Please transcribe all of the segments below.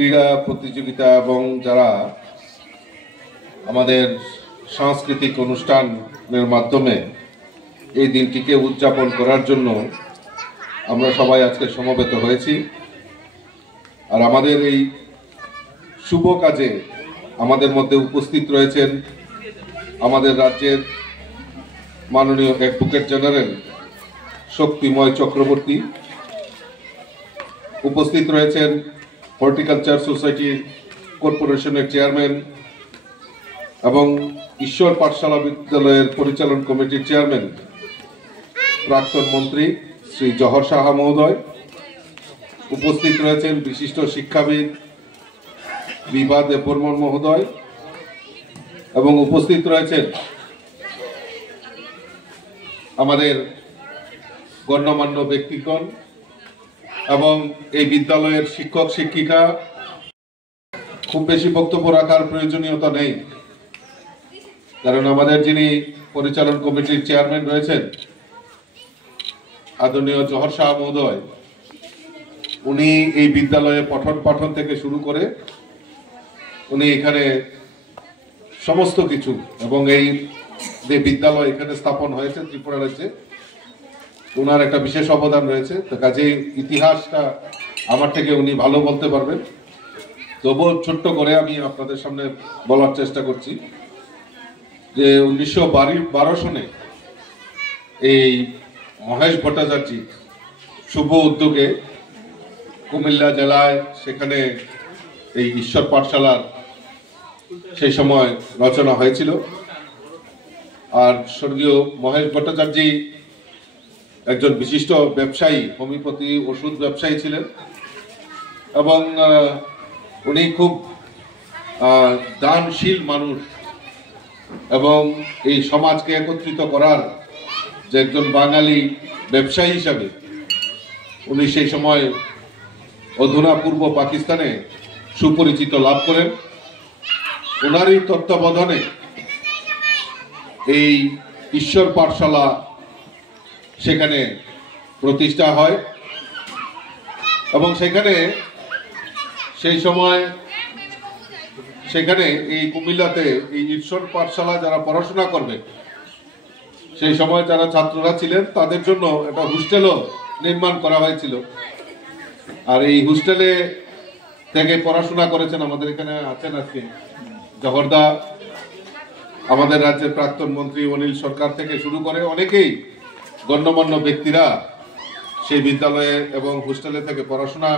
ক্রীড়া প্রতিযোগিতা এবং যারা আমাদের সাংস্কৃতিক অনুষ্ঠানের মাধ্যমে এই দিনটিকে উদযাপন করার জন্য আমরা সবাই আজকে সমবেত হয়েছি। আর আমাদের এই শুভ কাজে আমাদের মধ্যে উপস্থিত রয়েছেন আমাদের রাজ্যের মাননীয় অ্যাডভোকেট জেনারেল শক্তিময় চক্রবর্তী, উপস্থিত রয়েছেন হর্টিকালচার সোসাইটি কর্পোরেশনের চেয়ারম্যান এবং ঈশ্বর পাঠশালা বিদ্যালয়ের পরিচালন কমিটির চেয়ারম্যান প্রাক্তন মন্ত্রী শ্রী জহর সাহা মহোদয়, উপস্থিত রয়েছেন বিশিষ্ট শিক্ষাবিদ বিভা দেববর্মন মহোদয় এবং উপস্থিত রয়েছেন আমাদের গণ্যমান্য ব্যক্তিগণ এবং এই বিদ্যালয়ের শিক্ষক শিক্ষিকা। খুব বেশি বক্তব্য রাখার প্রয়োজনীয়তা নেই, কারণ আমাদের যিনি পরিচালন কমিটির চেয়ারম্যান রয়েছেন আদরণীয় জহর শাহ মহোদয়, উনি এই বিদ্যালয়ে পঠন পাঠন থেকে শুরু করে উনি এখানে সমস্ত কিছু এবং এই যে বিদ্যালয় এখানে স্থাপন হয়েছে ত্রিপুরা রাজ্যে, ওনার একটা বিশেষ অবদান রয়েছে। তো কাজেই ইতিহাসটা আমার থেকে উনি ভালো বলতে পারবেন, তবুও ছোট্ট করে আমি আপনাদের সামনে বলার চেষ্টা করছি যে 1912 সনে এই মহেশ ভট্টাচার্য শুভ উদ্যোগে কুমিল্লা জেলায় সেখানে এই ঈশ্বর পাঠশালার সেই সময় রচনা হয়েছিল। আর স্বর্গীয় মহেশ ভট্টাচার্য একজন বিশিষ্ট ব্যবসায়ী, হোমিওপ্যাথি ওষুধ ব্যবসায়ী ছিলেন এবং উনি খুব দানশীল মানুষ এবং এই সমাজকে একত্রিত করার যে একজন বাঙালি ব্যবসায়ী হিসাবে উনি সেই সময় অধুনা পূর্ব পাকিস্তানে সুপরিচিত লাভ করেন। ওনারই তত্ত্বাবধানে এই ঈশ্বর পাঠশালা সেখানে প্রতিষ্ঠা হয় এবং সেখানে সেই সময় সেখানে এই কুমিল্লাতে এই ঈশ্বর পাঠশালা যারা পড়াশোনা করবে সেই সময় যারা ছাত্ররা ছিলেন তাদের জন্য একটা হোস্টেলও নির্মাণ করা হয়েছিল। আর এই হোস্টেলে থেকে পড়াশোনা করেছেন আমাদের এখানে আছেন আজকে জহরদা, আমাদের রাজ্যের প্রাক্তন মন্ত্রী অনিল সরকার থেকে শুরু করে অনেকেই গণ্যমান্য ব্যক্তিরা সেই বিদ্যালয়ে এবং হোস্টেলে থেকে পড়াশোনা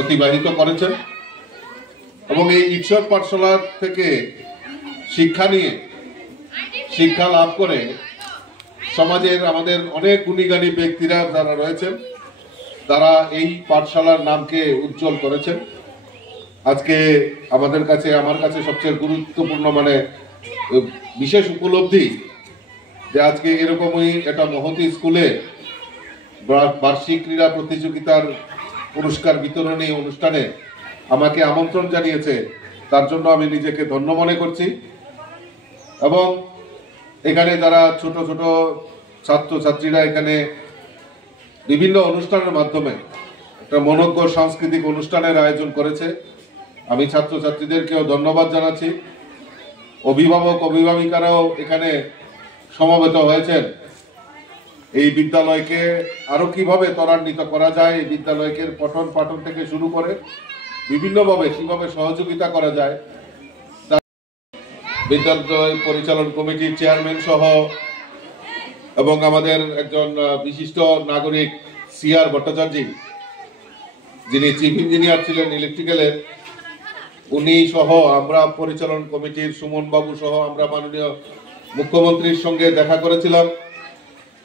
অতিবাহিত করেছেন এবং এই ঈশ্বর পাঠশালা থেকে শিক্ষা নিয়ে শিক্ষা লাভ করে সমাজের আমাদের অনেক গুণীগানী ব্যক্তিরা যারা রয়েছেন তারা এই পাঠশালার নামকে উজ্জ্বল করেছেন। আজকে আমাদের কাছে আমার কাছে সবচেয়ে গুরুত্বপূর্ণ মানে বিশেষ উপলব্ধি যে আজকে এরকমই একটা মহতী স্কুলে বার্ষিক ক্রীড়া প্রতিযোগিতার পুরস্কার বিতরণী অনুষ্ঠানে আমাকে আমন্ত্রণ জানিয়েছে, তার জন্য আমি নিজেকে ধন্য মনে করছি। এবং এখানে যারা ছোট ছোট ছাত্রছাত্রীরা এখানে বিভিন্ন অনুষ্ঠানের মাধ্যমে একটা মনোজ্ঞ সাংস্কৃতিক অনুষ্ঠানের আয়োজন করেছে, আমি ছাত্রছাত্রীদেরকেও ধন্যবাদ জানাচ্ছি। অভিভাবক অভিভাবিকারাও এখানে সমবেত হয়েছেন এই বিদ্যালয়কে আরো কিভাবে ত্বরান্বিত করা যায়, এই বিদ্যালয়কে পঠন পাঠন থেকে শুরু করে বিভিন্নভাবে কিভাবে সহযোগিতা করা যায়। বিদ্যালয় পরিচালন কমিটির চেয়ারম্যান সহ এবং আমাদের একজন বিশিষ্ট নাগরিক সিআর ভট্টাচার্য যিনি চিফ ইঞ্জিনিয়ার ছিলেন ইলেকট্রিক্যালের, উনি সহ আমরা পরিচালন কমিটির সুমন বাবু সহ আমরা মাননীয় মুখ্যমন্ত্রীর সঙ্গে দেখা করেছিলাম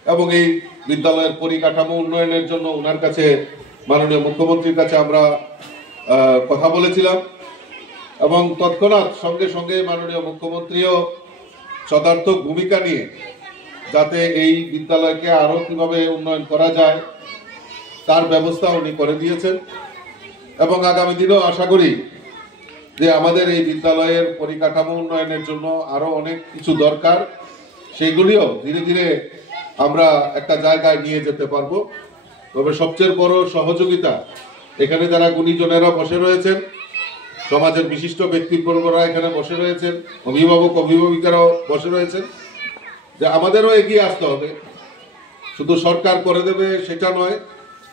এবং এই বিদ্যালয়ের পরিকাঠামো উন্নয়নের জন্য ওনার কাছে মাননীয় মুখ্যমন্ত্রীর কাছে আমরা কথা বলেছিলাম এবং তৎক্ষণাৎ সঙ্গে সঙ্গে মাননীয় মুখ্যমন্ত্রীও সদার্থক ভূমিকা নিয়ে যাতে এই বিদ্যালয়কে আরো কিভাবে উন্নয়ন করা যায় তার ব্যবস্থা উনি করে দিয়েছেন এবং আগামী দিনেও আশা করি যে আমাদের এই বিদ্যালয়ের পরিকাঠামো উন্নয়নের জন্য আরো অনেক কিছু দরকার, সেগুলিও ধীরে ধীরে আমরা একটা জায়গায় নিয়ে যেতে পারবো। তবে সবচেয়ে বড় সহযোগিতা এখানে যারা গুণীজনেরা বসে রয়েছেন, সমাজের বিশিষ্ট ব্যক্তিবর্গরা এখানে বসে রয়েছেন, অভিভাবক অভিভাবিকারাও বসে রয়েছেন, যে আমাদেরও এগিয়ে আসতে হবে। শুধু সরকার করে দেবে সেটা নয়,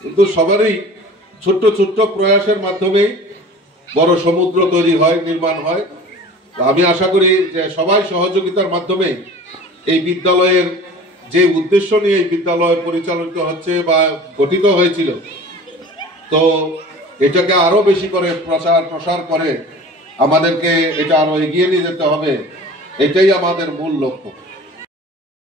কিন্তু সবারই ছোট্ট ছোট্ট প্রয়াসের মাধ্যমেই বড় সমুদ্র তৈরি হয়, নির্মাণ হয়। আমি আশা করি যে সবাই সহযোগিতার মাধ্যমে এই বিদ্যালয়ের যে উদ্দেশ্য নিয়ে এই বিদ্যালয় পরিচালিত হচ্ছে বা গঠিত হয়েছিল, তো এটাকে আরো বেশি করে প্রসার করে আমাদেরকে এটা আরো এগিয়ে নিয়ে যেতে হবে। এটাই আমাদের মূল লক্ষ্য।